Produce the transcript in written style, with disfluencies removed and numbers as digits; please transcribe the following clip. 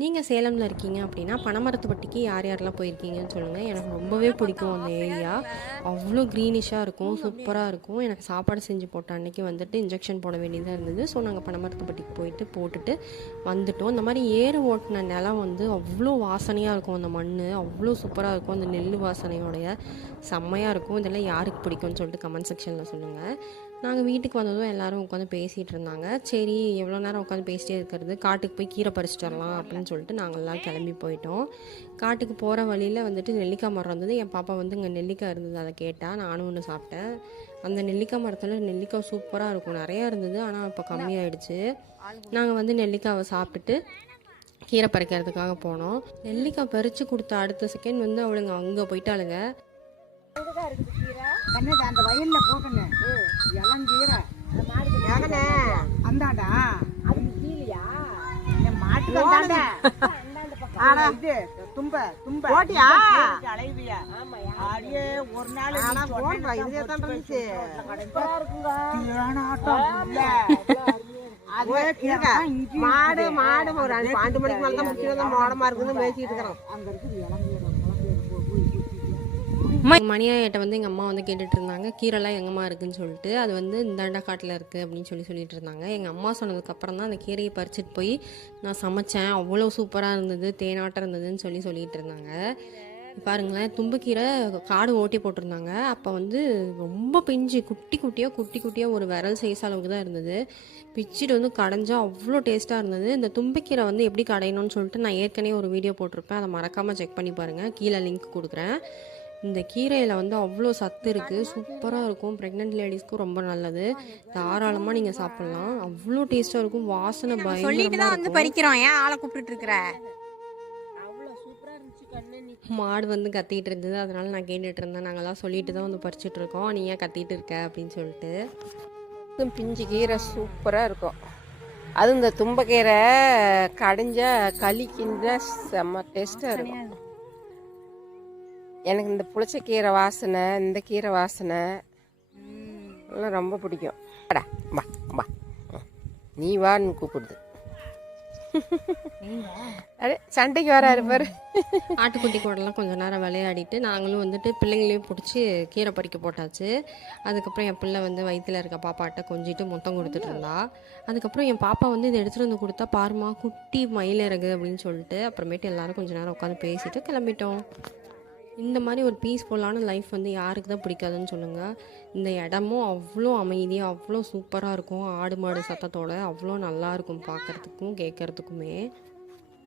நீங்கள் சேலமில் இருக்கீங்க அப்படின்னா பனைமரத்துப்பட்டிக்கு யார் யாரெல்லாம் போயிருக்கீங்கன்னு சொல்லுங்கள். எனக்கு ரொம்பவே பிடிக்கும் அந்த ஏரியா. அவ்வளோ க்ரீனிஷாக இருக்கும், சூப்பராக இருக்கும். எனக்கு சாப்பாடு செஞ்சு போட்ட அன்றைக்கி வந்துட்டு இன்ஜெக்ஷன் போட வேண்டியதாக இருந்தது. ஸோ நாங்கள் பனைமரத்துப்பட்டிக்கு போட்டுட்டு வந்துட்டோம். இந்த மாதிரி ஏறு ஓட்டின நிலம் வந்து அவ்வளோ வாசனையாக இருக்கும். அந்த மண் அவ்வளோ சூப்பராக இருக்கும். அந்த நெல் வாசனையோடைய செம்மையாக இருக்கும். இதெல்லாம் யாருக்கு பிடிக்கும்னு சொல்லிட்டு கமெண்ட் செக்ஷனில் சொல்லுங்கள். நாங்கள் வீட்டுக்கு வந்ததும் எல்லோரும் உட்காந்து பேசிகிட்டு இருந்தாங்க. சரி எவ்வளோ நேரம் உட்காந்து பேசிட்டே இருக்கிறது, காட்டுக்கு போய் கீரை பறிச்சுட்டு வரலாம் அப்படின்னு சொல்லிட்டு நாங்கள் எல்லாம் கிளம்பி போயிட்டோம். காட்டுக்கு போகிற வழியில் வந்துட்டு நெல்லிக்காய் மரம் இருந்தது. என் பாப்பா வந்து இங்கே நெல்லிக்காய் இருந்தது, அதை கேட்டால் நானும் ஒன்று சாப்பிட்டேன். அந்த நெல்லிக்காய் மரத்தில் நெல்லிக்காய் சூப்பராக இருக்கும், நிறையா இருந்தது. ஆனால் இப்போ கம்மியாயிடுச்சு. நாங்கள் வந்து நெல்லிக்காவை சாப்பிட்டுட்டு கீரை பறிக்கிறதுக்காக போனோம். நெல்லிக்காய் பறித்து கொடுத்த அடுத்த செகண்ட் வந்து அவளுங்க அங்கே போயிட்டாளுங்க. அந்த வயல்ல போட்டேன் இளங்கீரை அந்தாடா அது கீழியா மாட்டு அந்தாண்ட இது தும்ப போட்டியா அலைவியா அப்படியே ஒரு நாள் ஆனா போடுறா இதே தான் இருந்துச்சு மாடு ஒரு 2 மணிக்கு மேல தான் முடிச்சு மோடமா இருக்குன்னு பேசிட்டு இருக்கிறோம். அங்க இருக்குது இளங்கீரை மணியாயிட்ட வந்து எங்கள் அம்மா வந்து கேட்டுட்டு இருந்தாங்க, கீரைலாம் எங்கம்மா இருக்குதுன்னு சொல்லிட்டு. அது வந்து இந்தாண்டா காட்டில் இருக்குது அப்படின்னு சொல்லிட்டு இருந்தாங்க. எங்கள் அம்மா சொன்னதுக்கப்புறம் தான் அந்த கீரையை பறிச்சுட்டு போய் நான் சமைச்சேன். அவ்வளோ சூப்பராக இருந்தது, தேனாட்டம் இருந்ததுன்னு சொல்லிட்டு இருந்தாங்க. பாருங்களேன், தும்புக்கீரை காடு ஓட்டி போட்டிருந்தாங்க. அப்போ வந்து ரொம்ப பிஞ்சு குட்டி குட்டியாக ஒரு விரல் சைஸ் அளவுக்கு தான் இருந்தது. பிச்சுட்டு வந்து கடைஞ்சா அவ்வளோ டேஸ்ட்டாக இருந்தது. இந்த தும்புக்கீரை வந்து எப்படி கடையணும்னு சொல்லிட்டு நான் ஏற்கனவே ஒரு வீடியோ போட்டிருப்பேன், அதை மறக்காமல் செக் பண்ணி பாருங்கள், கீழே லிங்க் கொடுக்குறேன். இந்த கீரையில் வந்து அவ்வளோ சத்து இருக்குது, சூப்பராக இருக்கும். ப்ரெக்னென்ட் லேடிஸ்க்கும் ரொம்ப நல்லது, தாராளமாக நீங்கள் சாப்பிட்லாம். அவ்வளோ டேஸ்ட்டாக இருக்கும், வாசனை பயங்கரமாக வந்து பறிக்கிறோம். ஏன் ஆளை கூப்பிட்டு இருக்கிற? மாடு வந்து கத்திட்டு இருந்தது, அதனால நான் கேட்டுட்டு இருந்தேன். நாங்கள்லாம் சொல்லிட்டு தான் வந்து பறிச்சுட்டு இருக்கோம், நீ ஏன் கத்திட்டு இருக்க அப்படின்னு சொல்லிட்டு. பிஞ்சு கீரை சூப்பராக இருக்கும். அது இந்த தும்பக்கீரை கடைஞ்சா களிக்கின்ற செம்ம டேஸ்ட்டாக இருக்கும். எனக்கு இந்த புளிச்சக்கீரை வாசனை, இந்த கீரை வாசனை எல்லாம் ரொம்ப பிடிக்கும். வா நீ வான்னு கூப்பிடுது. அடே சண்டைக்கு வராரு பாரு. ஆட்டுக்குட்டி கூடலாம் கொஞ்சம் நேரம் விளையாடிட்டு நாங்களும் வந்துட்டு பிள்ளைங்களையும் பிடிச்சி கீரை பறிக்க போட்டாச்சு. அதுக்கப்புறம் என் பிள்ளை வந்து வயிற்றில் இருக்க பாப்பாட்ட கொஞ்சிட்டு முத்தம் கொடுத்துட்டு இருந்தா. அதுக்கப்புறம் என் பாப்பா வந்து இதை எடுத்துகிட்டு வந்து கொடுத்தா, பாருமா குட்டி மயிலிறகு அப்படின்னு சொல்லிட்டு. அப்புறமேட்டு எல்லோரும் கொஞ்சம் நேரம் உட்காந்து பேசிட்டு கிளம்பிட்டோம். இந்த மாதிரி ஒரு பீஸ்ஃபுல்லான லைஃப் வந்து யாருக்கு தான் பிடிக்காதுன்னு சொல்லுங்கள். இந்த இடமும் அவ்வளோ அமைதியாக அவ்வளோ சூப்பராக இருக்கும். ஆடு மாடு சத்தத்தோடு அவ்வளோ நல்லாயிருக்கும் பார்க்குறதுக்கும் கேட்குறதுக்குமே.